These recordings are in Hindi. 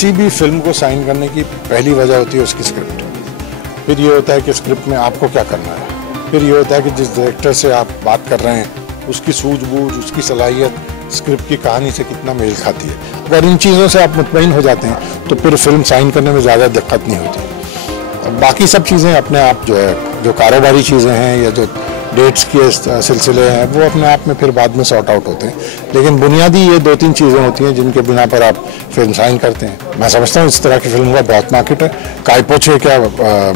किसी भी फिल्म को साइन करने की पहली वजह होती है उसकी स्क्रिप्ट। फिर ये होता है कि स्क्रिप्ट में आपको क्या करना है। फिर ये होता है कि जिस डायरेक्टर से आप बात कर रहे हैं उसकी सूझबूझ, उसकी सलाहियत स्क्रिप्ट की कहानी से कितना मेल खाती है। अगर इन चीज़ों से आप मुतमईन हो जाते हैं तो फिर फिल्म साइन करने में ज़्यादा दिक्कत नहीं होती। बाकी सब चीज़ें अपने आप जो है, जो कारोबारी चीज़ें हैं या जो डेट्स के सिलसिले हैं, वो अपने आप में फिर बाद में सॉर्ट आउट होते हैं। लेकिन बुनियादी ये 2-3 चीज़ें होती हैं जिनके बिना पर आप फिल्म साइन करते हैं। मैं समझता हूँ इस तरह की फिल्म का बहुत मार्केट है। काय पोछे क्या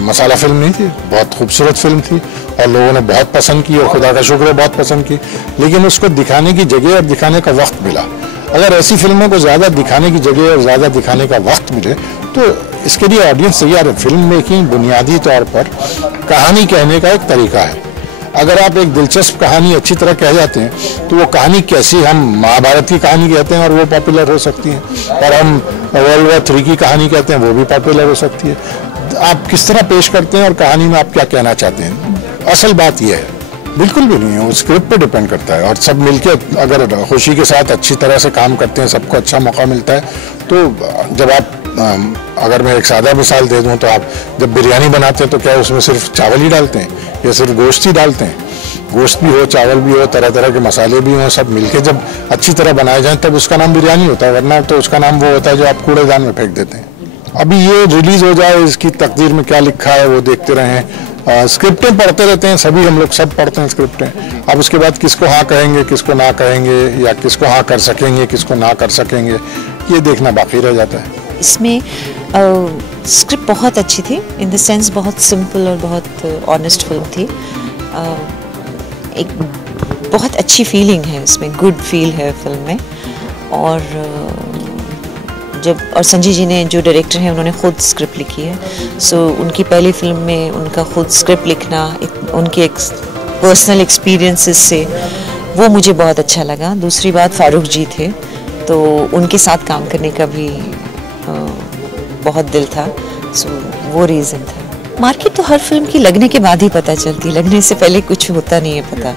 मसाला फिल्म नहीं थी, बहुत खूबसूरत फिल्म थी और लोगों ने बहुत पसंद की और खुदा का शुक्र है बहुत पसंद की। लेकिन उसको दिखाने की जगह और दिखाने का वक्त मिला। अगर ऐसी फिल्मों को ज़्यादा दिखाने की जगह और ज़्यादा दिखाने का वक्त मिले तो इसके लिए ऑडियंस तैयार है। फिल्म मेकिंग बुनियादी तौर पर कहानी कहने का एक तरीका है। अगर आप एक दिलचस्प कहानी अच्छी तरह कह जाते हैं तो वो कहानी कैसी, हम महाभारत की कहानी कहते हैं और वो पॉपुलर हो सकती है, और हम वर्ल्ड वॉर 3 की कहानी कहते हैं वो भी पॉपुलर हो सकती है। आप किस तरह पेश करते हैं और कहानी में आप क्या कहना चाहते हैं, असल बात यह है। बिल्कुल भी नहीं है, वो स्क्रिप्ट पे डिपेंड करता है। और सब मिलके अगर खुशी के साथ अच्छी तरह से काम करते हैं, सबको अच्छा मौका मिलता है, तो जब आप अगर मैं एक सादा मिसाल दे दूं तो आप जब बिरयानी बनाते हैं तो क्या उसमें सिर्फ चावल ही डालते हैं या सिर्फ गोश्त ही डालते हैं? गोश्त भी हो, चावल भी हो, तरह तरह के मसाले भी हों, सब मिलके जब अच्छी तरह बनाए जाएं तब उसका नाम बिरयानी होता है, वरना तो उसका नाम वो होता है जो आप कूड़ेदान में फेंक देते हैं। अभी ये रिलीज हो जाए, इसकी तकदीर में क्या लिखा है वो देखते रहें। स्क्रिप्टें पढ़ते रहते हैं सभी, हम लोग सब पढ़ते हैं स्क्रिप्टें। अब उसके बाद किसको हाँ कहेंगे, किसको ना कहेंगे, या किसको हाँ कर सकेंगे, किसको ना कर सकेंगे, ये देखना बाकी रह जाता है। इसमें स्क्रिप्ट बहुत अच्छी थी, इन द सेंस बहुत सिंपल और बहुत ऑनेस्ट फिल्म थी। एक बहुत अच्छी फीलिंग है इसमें, गुड फील है फिल्म में। और संजय जी ने, जो डायरेक्टर हैं, उन्होंने खुद स्क्रिप्ट लिखी है। सो उनकी पहली फिल्म में उनका खुद स्क्रिप्ट लिखना, उनके पर्सनल एक्सपीरियंसेस से, वो मुझे बहुत अच्छा लगा। दूसरी बात, फारूक जी थे तो उनके साथ काम करने का भी बहुत दिल था। सो वो रीज़न था। मार्केट तो हर फिल्म की लगने के बाद ही पता चलती है, लगने से पहले कुछ होता नहीं है पता।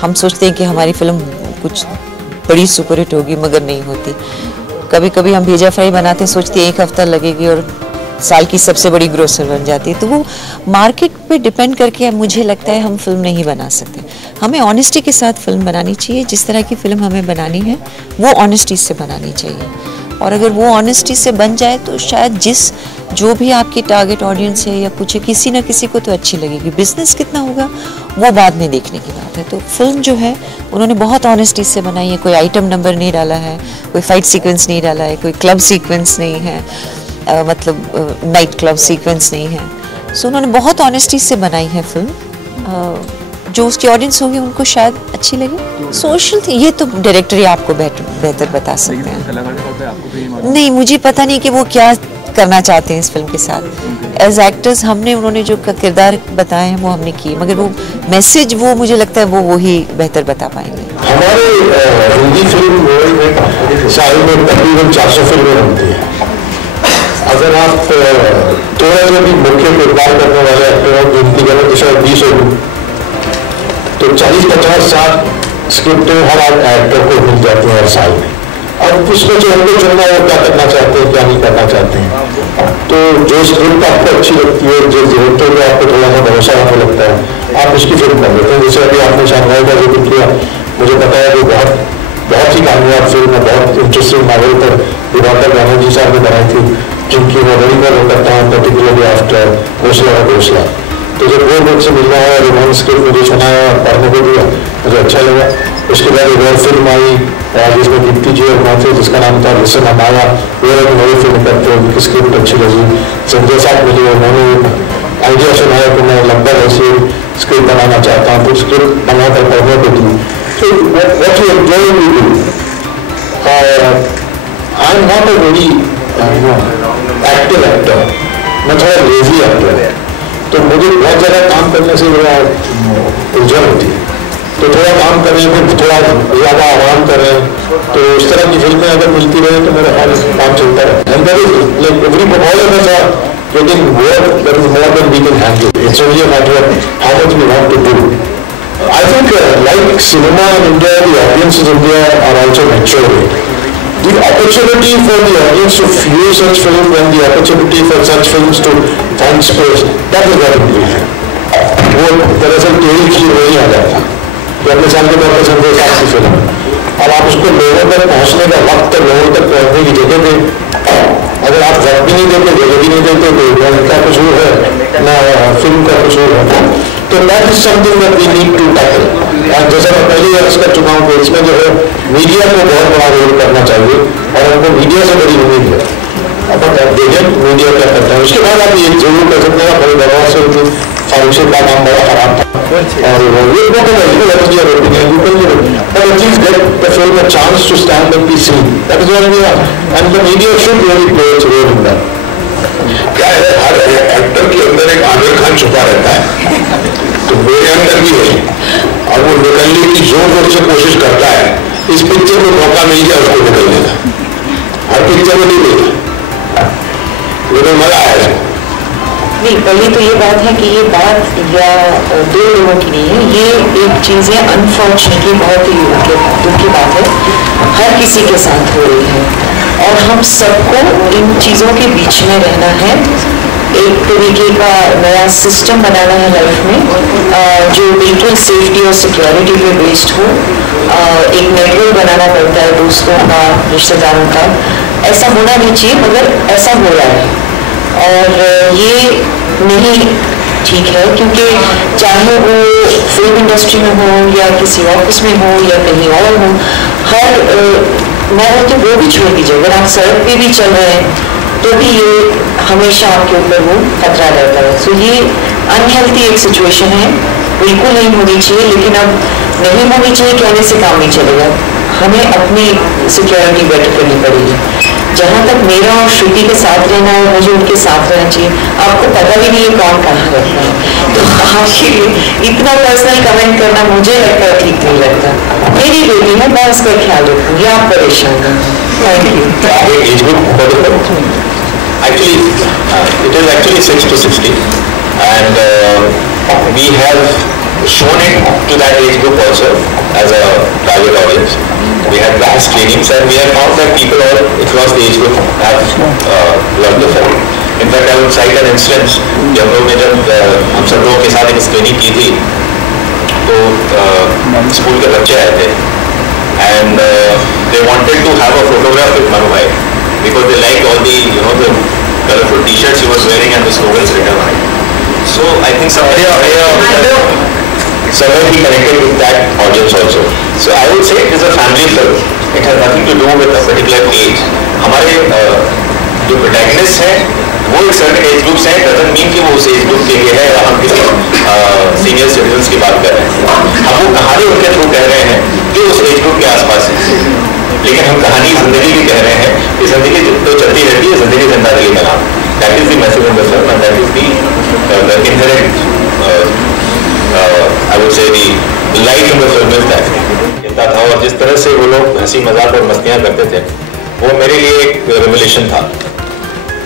हम सोचते हैं कि हमारी फिल्म कुछ बड़ी सुपरहिट होगी, मगर नहीं होती। कभी कभी हम भेजा फ्राई बनाते हैं, सोचते हैं 1 हफ्ता लगेगी और साल की सबसे बड़ी ग्रोसर बन जाती है। तो वो मार्केट पे डिपेंड करके मुझे लगता है हम फिल्म नहीं बना सकते। हमें ऑनेस्टी के साथ फिल्म बनानी चाहिए। जिस तरह की फिल्म हमें बनानी है वो ऑनेस्टी से बनानी चाहिए, और अगर वो ऑनेस्टी से बन जाए तो शायद जो भी आपकी टारगेट ऑडियंस है या कुछ है, किसी ना किसी को तो अच्छी लगेगी। बिजनेस कितना होगा वो बाद में देखने की बात है। तो फिल्म जो है उन्होंने बहुत ऑनेस्टी से बनाई है। कोई आइटम नंबर नहीं डाला है, कोई फाइट सीक्वेंस नहीं डाला है, कोई क्लब सीक्वेंस नहीं है, मतलब नाइट क्लब सीक्वेंस नहीं है। सो उन्होंने बहुत ऑनेस्टी से बनाई है फिल्म। जो उसकी ऑडियंस होगी उनको शायद अच्छी लगे। सोशल थी ये तो डायरेक्टर ही आपको बेहतर बता सकते हैं। नहीं, मुझे पता नहीं कि वो क्या करना चाहते हैं इस फिल्म के साथ। एज एक्टर्स उन्होंने जो किरदार बताए हैं वो हमने किए, मगर वो मैसेज वो मुझे लगता है वो ही बेहतर बता पाएंगे। हमारे हिंदी फिल्म साल में तकरीबन 400 फिल्में बनती हैं। अगर आप थोड़ा सा भी मुख्य किरदार करने वाले एक्टरों की गिनती करें तो शायद 20 होगी, तो 40-50-60 स्क्रिप्टें हर एक्टर को मिल जाती हैं हर साल में। अब उसमें जो हमको चुनना है वो क्या करना चाहते हैं, क्या नहीं करना चाहते हैं। तो जो स्क्रिप्ट आपको अच्छी लगती है, जो डायरेक्टर में आपको थोड़ा सा भरोसा आपको लगता है, आप उसकी फिल्म कर लेते हैं। जैसे अभी आपने शाहनवाज का जिक्र किया, मुझे पता है कि बहुत ही कामयाब फिल्म है, बहुत इंटरेस्टिंग नॉवल पर दिवाकर बैनर्जी साहब ने बनाई थी, जिनकी मैं बड़ी बार करता हूँ, पर्टिकुलरली आफ्टर घोसला। तो जब वो मुझसे मिलना है और उन्होंने स्क्रिप्ट मुझे सुनाया और पढ़ने को दिया, मुझे अच्छा लगा। उसके बाद एक और फिल्म आई जिसमें दीप्ति जी और मैं थे, जिसका नाम था लिसन हमारा। वो एक नई फिल्म करते हैं, उनकी स्क्रिप्ट अच्छी लगी। संजय साहब मिले, उन्होंने आइडिया सुनाया कि मैं लगभग ऐसी स्क्रिप्ट बनाना चाहता हूँ, तो स्क्रिप्ट बनाकर पढ़ने को दी। तो what you enjoy to do. I am not a very active actor, मैं थोड़ा लेजी एक्टर है, तो मुझे बहुत ज़्यादा काम करने से मेरा उलझन होती है। तो थोड़ा काम करें, फिर थोड़ा ज़्यादा आराम करें, तो इस तरह की फिल्में अगर मिलती रहे तो मेरा ख्याल काम चलता है। And that is like every all of us are getting work that is more than we can handle. It's only a matter of how much we want to do. I think like cinema in India, the audiences in India are also maturing. The opportunity for the audience to view such films and the opportunity for such films to find space, that is what inclusion. वो दरअसल टेरी की वही आ जाता कि अपने साल के तौर पर समझो साक्षी फिल्म, अब आप उसको लोगों तक पहुंचने का वक्त, लोगों तक पहुंचने की जगह पे अगर आप वक्त भी नहीं देते, जगह भी नहीं देते, तो उनका कसूर है ना फिल्म का कसूर है. तो that is something that we need to tackle. और जैसा मैं पहले अर्ज कर चुका हूँ कि इसमें जो है मीडिया को बहुत बड़ा रोल करना चाहिए और हमको मीडिया से बड़ी उम्मीद है. अब देखें मीडिया क्या करता है. उसके बाद आप ये जरूर कर सकते हैं बड़े दबाव से उनकी फाउंडेशन का काम बड़ा खराब था और ये बहुत but at least get the film a chance to stand and be seen. That is what we are. And the media should really play its role in that. क्या है, हर एक्टर के अंदर एक आमिर खान छुपा रहता है, तो मेरे अंदर भी है और वो निकलने की जोर जोर से कोशिश करता है. इस पिक्चर में मौका मिल गया उसको निकलने का, हर पिक्चर में नहीं मिलता, लेकिन मजा आया. नहीं, पहले तो ये बात है कि ये बात या दो लोगों की नहीं है, ये एक चीज़ है अनफॉर्चुनेटली, बहुत ही दुख की बात है, हर किसी के साथ हो रही है और हम सबको इन चीज़ों के बीच में रहना है. एक तरीके का नया सिस्टम बनाना है लाइफ में जो बिल्कुल सेफ्टी और सिक्योरिटी पे बेस्ड हो. एक नेटवर्क बनाना पड़ता है दोस्तों का, रिश्तेदारों का. ऐसा होना नहीं चाहिए मगर ऐसा हो रहा है और ये नहीं ठीक है, क्योंकि चाहे वो फिल्म इंडस्ट्री में हो या किसी ऑफिस में हो या कहीं और हो, हर मैं तो वो भी छोड़ दीजिए, अगर आप सड़क पे भी चल रहे हैं तो भी ये हमेशा आपके ऊपर वो खतरा रहता है. सो ये अनहेल्थी एक सिचुएशन है, बिल्कुल नहीं होनी चाहिए, लेकिन अब नहीं होनी चाहिए कहने से काम नहीं चलेगा. हमें अपनी सिक्योरिटी बेटर करनी पड़ेगी. जहाँ तक मेरा और श्रुति के साथ रहना है, मुझे उनके साथ रहना चाहिए. आपको पता भी नहीं है कौन कहाँ रहता है, तो आपके लिए इतना पर्सनल कमेंट करना मुझे लगता है ठीक नहीं लगता. मेरी बेटी है, मैं उसका ख्याल रखूँगी, आप परेशान हैं. Thank you. Actually, it is actually 6 to 60 and we have shown it to that age group also as a target audience. We had vast screenings and we have found that people all across the age group have loved the film. In fact, I would cite an instance. जब हम सब लोगों के साथ एक स्क्रीनिंग की थी तो स्कूल के बच्चे आए थे and they wanted to have a photograph with Manu Bhai because they liked all the the colorful t-shirts he was wearing and the slogans written on it. So I think somewhere he connected with that audience also. So I would say it is a family film. It has nothing to do with a particular age. हमारे जो protagonists हैं वो एक certain age groups हैं, doesn't mean कि वो उस age group के लिए है. हम किसी senior citizens की बात कर रहे हैं, हम वो कहानी उनके थ्रू कह रहे हैं जो उस age group के आसपास है, लेकिन हम कहानी जिंदगी की कह रहे हैं कि जिंदगी तो चलती रहती है, जिंदगी जिंदा दिली का नाम. That is the message of the film and that is the inherent I would say the light in the film is that. चिंता था और जिस तरह से वो लोग हंसी मजाक और मस्तियाँ करते थे वो मेरे लिए एक रेवोल्यूशन था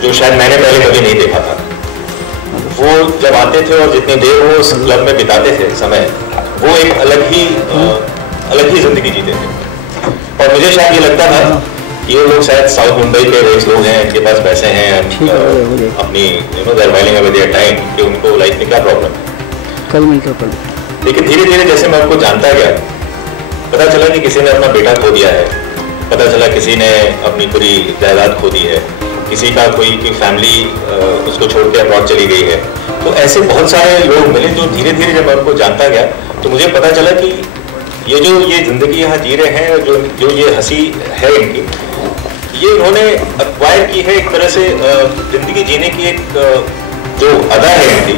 जो शायद मैंने पहले कभी नहीं देखा था. वो जब आते थे और जितनी देर वो उस क्लब में बिताते थे समय, वो एक अलग ही जिंदगी जीते थे. और मुझे शायद ये लगता था ये लोग शायद साउथ मुंबई के रेस लोग हैं, इनके पास पैसे हैं, अपनी वाइलिंग अवे देयर टाइम कि उनको लाइफ में क्या प्रॉब्लम है. लेकिन धीरे धीरे जैसे मैं उनको जानता गया पता चला कि किसी ने अपना बेटा खो दिया है, पता चला किसी ने अपनी पूरी जायदाद खो दी है, किसी का कोई फैमिली उसको छोड़ के अब्रॉड चली गई है. तो ऐसे बहुत सारे लोग मिले जो धीरे धीरे जब मैं उनको जानता गया तो मुझे पता चला कि ये जिंदगी यहाँ जी रहे हैं, जो ये हंसी है इनकी, ये उन्होंने एक्वायर की है एक तरह से. जिंदगी जीने की एक जो अदा है इनकी,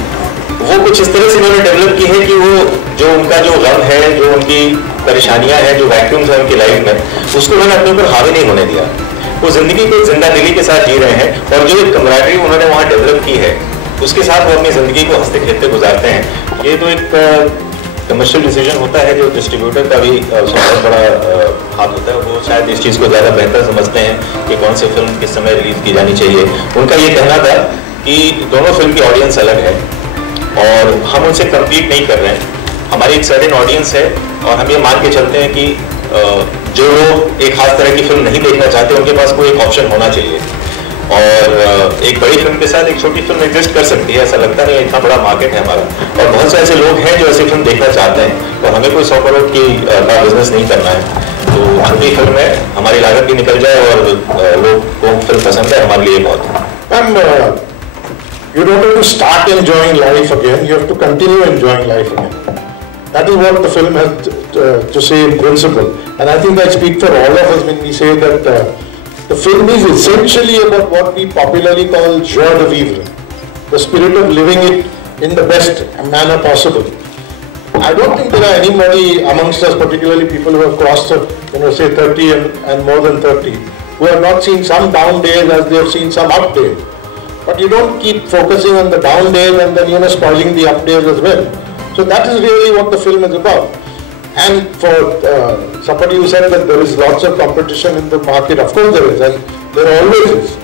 वो कुछ इस तरह से इन्होंने डेवलप की है कि वो जो उनका जो गम है, जो उनकी परेशानियां हैं, जो वैक्यूम्स हैं उनकी लाइफ में, उसको उन्होंने अपने ऊपर हावी नहीं होने दिया. वो जिंदगी को जिंदा दिली के साथ जी रहे हैं और जो एक कमराडरी उन्होंने वहाँ डेवलप की है उसके साथ वो अपनी जिंदगी को हंसते खेलते गुजारते हैं. ये तो एक कमर्शियल डिसीजन होता है जो डिस्ट्रीब्यूटर का भी बहुत बड़ा हाथ होता है. वो शायद इस चीज़ को ज़्यादा बेहतर समझते हैं कि कौन सी फिल्म किस समय रिलीज की जानी चाहिए. उनका ये कहना था कि दोनों फिल्म की ऑडियंस अलग है और हम उनसे कम्पीट नहीं कर रहे हैं. हमारी एक सर्टेन ऑडियंस है और हम ये मान के चलते हैं कि जो लोग एक खास तरह की फिल्म नहीं देखना चाहते उनके पास कोई एक ऑप्शन होना चाहिए, और एक बड़ी फिल्म के साथ एक छोटी फिल्म एग्जिस्ट कर सकती है। ऐसा लगता नहीं है, इतना बड़ा मार्केट है हमारा, और बहुत से ऐसे लोग हैं जो ऐसी फिल्म देखना चाहते हैं, और हमें कोई 100 करोड़ की का बिजनेस नहीं करना है। तो छोटी फिल्म है, हमारी लागत भी निकल जाए और लोग को फिल्म पसंद है, हमारे लिए बहुत है। And you don't have to start enjoying life again, you have to continue enjoying life again. That is what the film has to say in principle. And I think I speak for all of us when we say that the film is essentially about what we popularly call joie de vivre, the spirit of living it in the best manner possible. I don't think there are anybody amongst us, particularly people who have crossed, say 30 and more than 30, who have not seen some down days as they have seen some up days. But you don't keep focusing on the down days and then spoiling the up days as well. So that is really what the film is about. And for somebody who said that there is lots of competition in the market, of course there is, and there always is.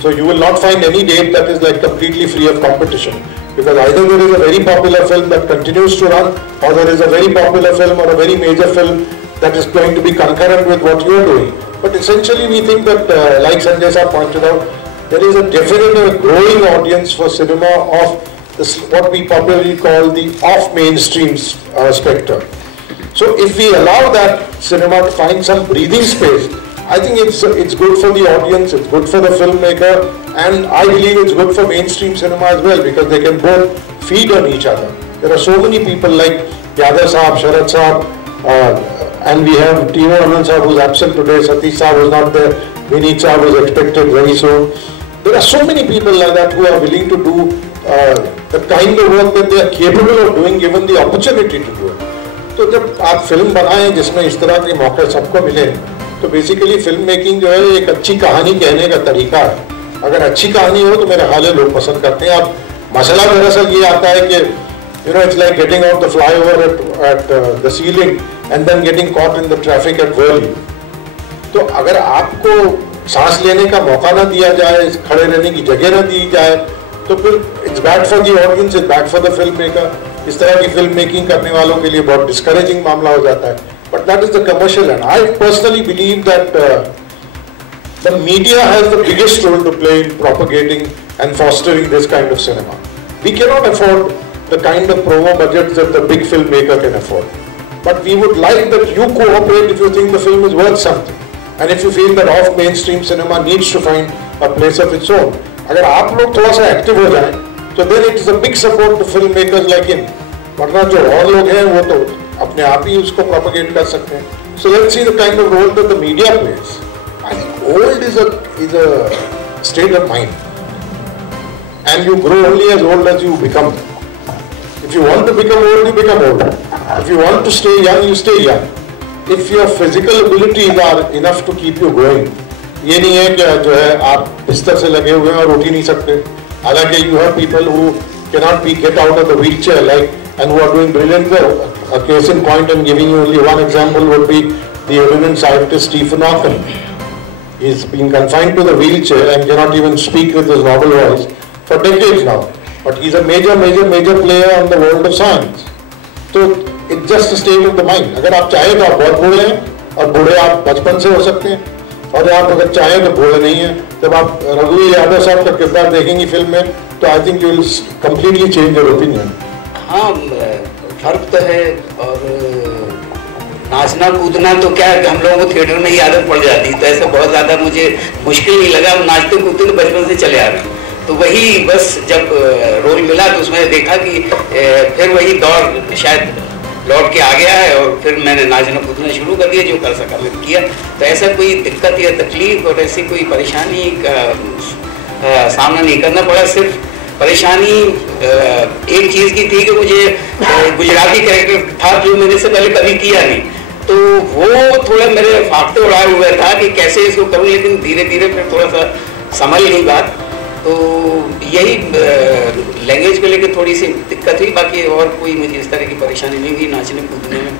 So you will not find any date that is like completely free of competition, because either there is a very popular film that continues to run, or there is a very popular film or a very major film that is going to be concurrent with what you are doing. But essentially we think that, like Sanjay Sir pointed out, there is a definite growing audience for cinema of this, what we popularly call the off-mainstream spectrum. So if we allow that cinema to find some breathing space, I think it's good for the audience, it's good for the filmmaker, and I believe it's good for mainstream cinema as well, because they can both feed on each other. There are so many people like Yadav Saab, Sharad Saab, and we have Tino Anand Saab who's absent today, Satish Saab was not there, Vineet Saab was expected very soon. There are so many people like that who are willing to do the kind of work that they are capable of doing given the opportunity to do it. तो जब आप फिल्म बनाएं जिसमें इस तरह के मौके सबको मिले, तो बेसिकली फिल्म मेकिंग जो है एक अच्छी कहानी कहने का तरीका है। अगर अच्छी कहानी हो तो मेरे ख्याल है लोग पसंद करते हैं। अब मसला दरअसल ये आता है कि it's like getting out the flyover at the ceiling and then getting caught in the traffic at Worli. तो अगर आपको सांस लेने का मौका ना दिया जाए, खड़े रहने की जगह ना दी जाए, तो फिर it's bad for the audience, it's bad for the film maker. इस तरह की फिल्म मेकिंग करने वालों के लिए बहुत डिस्करेजिंग मामला हो जाता है। But that is the commercial and I personally believe that the media has the biggest role to play in propagating and fostering this kind of cinema. We can not afford the kind of promo budgets that the big film maker can afford, but we would like that you cooperate if you think the film is worth something, and if you feel that off mainstream cinema needs to find a place of its own. अगर आप लोग थोड़ा सा एक्टिव हो जाएं, तो then it is a big support to filmmakers like him. वरना जो और लोग हैं वो तो अपने आप ही उसको propagate कर सकते हैं. So let's see the kind of role that the media plays. I think old is a state of mind, and you grow only as old as you become. If you want to become old, you become old. If you want to stay young, you stay young. If your physical abilities are enough to keep you going, ये नहीं है कि जो है आप बिस्तर से लगे हुए हैं और उठ ही नहीं सकते। हालांकि you have people who cannot get out of the wheelchair and who are doing brilliant work. A case in point, I'm giving you only one example, would be the eminent scientist Stephen Hawking. He's been confined to the wheelchair and cannot even speak with his normal voice for decades now. But he's a major player in the world of science. So it's just a state of the mind. अगर आप चाहें तो आप बहुत बूढ़े हैं, और बूढ़े आप बचपन से हो सकते हैं, और आप अगर चाहें तो बूढ़े नहीं हैं। जब आप रघुवीर यादव साहब का किरदार देखेंगे फिल्म में, तो I think you will completely change your opinion. हाँ, फर्क तो है, और नाचना कूदना तो क्या है, हम लोगों को थिएटर में ही आदत पड़ जाती, तो ऐसा बहुत ज़्यादा मुझे मुश्किल नहीं लगा। नाचते कूदते तो बचपन से चले आ रहे हैं, तो वही बस जब रोल मिला तो उसमें देखा कि फिर वही दौर शायद लौट के आ गया है, और फिर मैंने नाचना कूदना शुरू कर दिया, जो कर सका मैंने किया। तो ऐसा कोई दिक्कत या तकलीफ और ऐसी कोई परेशानी का सामना नहीं करना पड़ा। सिर्फ परेशानी एक चीज़ की थी कि मुझे गुजराती कैरेक्टर था जो मैंने इससे पहले कभी किया नहीं, तो वो थोड़ा मेरे फाकते उड़ाए हुआ था कि कैसे इसको करूँ, लेकिन धीरे धीरे फिर थोड़ा सा संभल गई बात। तो यही लैंग्वेज को लेकर थोड़ी सी दिक्कत हुई, बाकी और कोई मुझे इस तरह की परेशानी नहीं हुई नाचने कूदने में।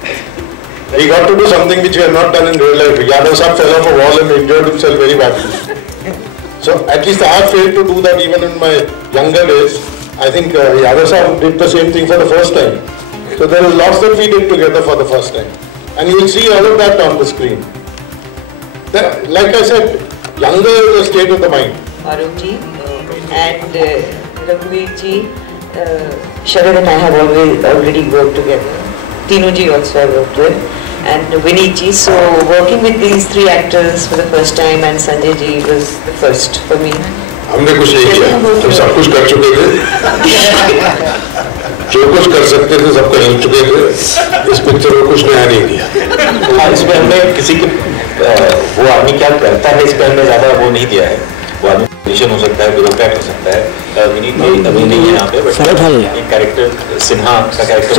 He got to do something which he had not done in real life. Yadav Saab fell off a wall and injured himself very badly. So at least I have failed to do that even in my younger days. I think Yadav Saab did the same thing for the first time. So there is lots that we did together for the first time, and you will see all of that on the screen. Like I said, younger is the state of the mind. Arun ji and Raghuveer ji, Sharad and I have already worked together. Tinu ji also I worked with, and Vineet ji. So working with these three actors for the first time, and Sanjay ji was the first for me. हमने कुछ नहीं किया, हम सब कुछ कर चुके थे, जो कुछ कर सकते थे सब कर चुके थे, इस पिक्चर में कुछ नया नहीं किया। हाँ, इसमें हमने किसी के वो आदमी क्या करता है इस पे हमने ज्यादा वो नहीं दिया है। वो आदमी पोजीशन हो सकता है, ब्यूरोक्रेट हो सकता है। विनीत मेरी अभी नहीं है यहाँ पे, बट एक कैरेक्टर सिन्हा का character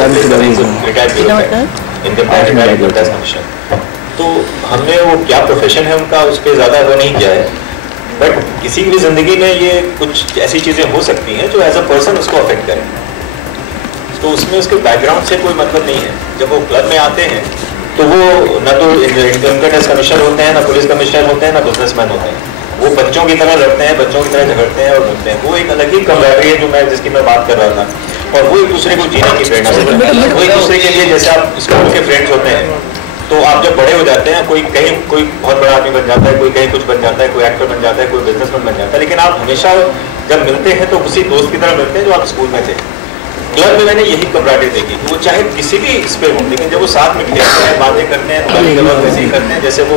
retired bureaucrat income tax commissioner. तो हमने वो क्या प्रोफेशन है उनका उस पर ज्यादा वो नहीं किया है, बट किसी की भी जिंदगी में ये कुछ ऐसी चीजें हो सकती हैं जो एज अ पर्सन उसको अफेक्ट करें। तो उसमें उसके बैकग्राउंड से कोई मतलब नहीं है। जब वो क्लब में आते हैं तो वो ना तो इनकम टैक्स कमिश्नर होते हैं, ना पुलिस कमिश्नर होते हैं, ना बिजनेसमैन होते हैं। वो बच्चों की तरह लड़ते हैं, बच्चों की तरह झगड़ते हैं और मिलते हैं। वो एक अलग ही कम्बैटरी है जो जिसकी मैं बात कर रहा था। और वो एक दूसरे को जीने की प्रेरणा देते हैं। वो एक दूसरे के लिए जैसे आप स्कूल के फ्रेंड्स होते हैं, तो आप जब बड़े हो जाते हैं, कोई कहीं कोई बहुत बड़ा आदमी बन जाता है, कोई कहीं कुछ बन जाता है, कोई एक्टर बन जाता है, कोई बिजनेसमैन बन जाता है, लेकिन आप हमेशा जब मिलते हैं तो उसी दोस्त की तरह मिलते हैं जो आप स्कूल में थे। क्लब में मैंने यही कम्बैटरी देखी, वो चाहे किसी भी इस पे हो, लेकिन जब वो साथ में खेलते हैं, बातें करते हैं, वैसे ही करते हैं जैसे वो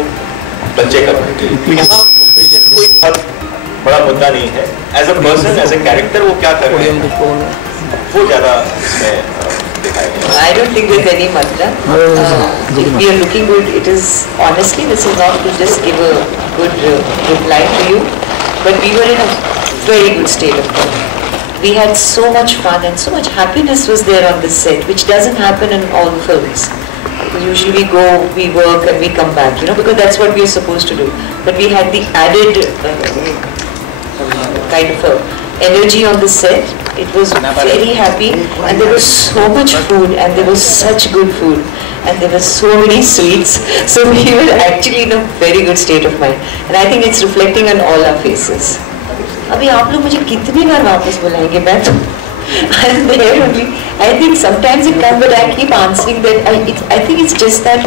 बच्चे करते हैं। कोई बहुत बड़ा मुद्दा नहीं है। As a person, as a character वो क्या कर रहे हैं वो ज्यादा इसमें दिखाया गया। I don't think there's any matlab. If we are looking good, it is honestly, this is not to just give a good reply to you, but we were in a very good state of mind. We had so much fun and so much happiness was there on this set, which doesn't happen in all films. Usually we go, we work and we come back, because that's what we are supposed to do. But we had the added kind of energy on the set. It was very happy, and there was so much food, and there was such good food, and there were so many sweets. So we were actually in a very good state of mind, and I think it's reflecting on all our faces. अभी आप लोग मुझे कितनी बार वापस बुलाएंगे? मैं तो I'm there only. I think sometimes it comes, but I keep answering that. I think it's just that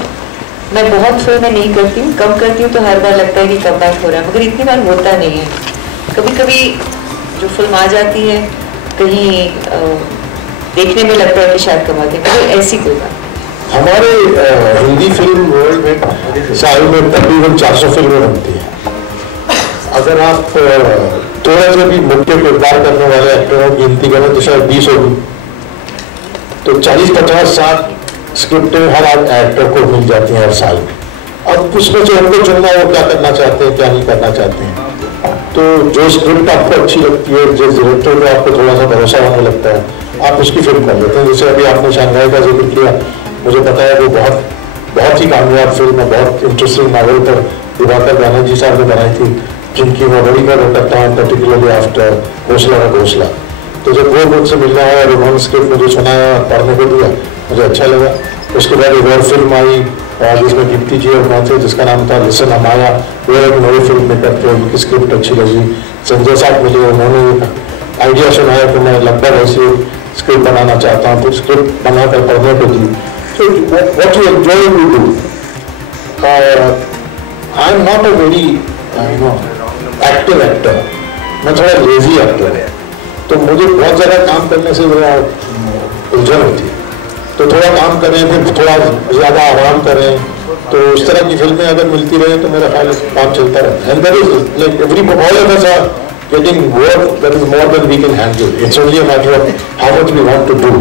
मैं बहुत फिल्में नहीं करती हूँ, कम करती हूँ, तो हर बार लगता है कि कम बैक हो रहा है, मगर इतनी बार होता नहीं है। कभी कभी जो फिल्म आ जाती है कहीं देखने में लगता है कि शायद कमाते हैं, मगर ऐसी कोई बात। हमारे हिंदी फिल्म वर्ल्ड में साल में तकरीबन 400 फिल्में बनती हैं। अगर आप थोड़ा सा भी मुख्य किरदार करने वाले एक्टरों की गिनती करें तो शायद 20 होगी। तो 40-50-60 स्क्रिप्टें हर एक्टर को मिल जाती हैं हर साल में। अब उसमें जो उनको चुनना है वो क्या करना चाहते हैं, क्या नहीं करना चाहते हैं। तो जो स्क्रिप्ट आपको अच्छी लगती है, जिस डायरेक्टर को आपको थोड़ा सा भरोसा होने लगता है, आप उसकी फिल्म कर लेते हैं। जैसे अभी आपने शंघाई का जिक्र किया, मुझे पता है वो बहुत ही कामयाब फिल्म है, बहुत इंटरेस्टिंग नॉवल पर दिवाकर बैनर्जी साहब ने बनाई थी, जिनकी मैं बड़ी कदर करता हूँ, पर्टिकुलरली आफ्टर घोसला का घोसला। तो जब वो मुझसे मिलना है और उन्होंने स्क्रिप्ट मुझे सुनाया, पढ़ने को दिया, मुझे अच्छा लगा। उसके बाद एक और फिल्म आई जिसमें गिप्ती जी और मैं थे, जिसका नाम था लिसन अमाया। वो एक नई फिल्म में करते हैं, उनकी स्क्रिप्ट अच्छी लगी। संजय साहब मिले, उन्होंने आइडिया सुनाया कि मैं लगभग ऐसी स्क्रिप्ट बनाना चाहता हूँ, तो स्क्रिप्ट बनाकर पढ़ने को दी। तो what you enjoy to do. I am not a very active actor, मैं थोड़ा लेजी एक्टर है, तो मुझे बहुत ज़्यादा काम करने से मेरा उलझन होती है। तो थोड़ा काम करें, फिर थोड़ा ज़्यादा आराम करें, तो उस तरह की फिल्में अगर मिलती रहे तो मेरा ख्याल काम चलता रहता है। And that is like every all of us are getting work that is more than we can handle. It's only a matter of how much we want to do.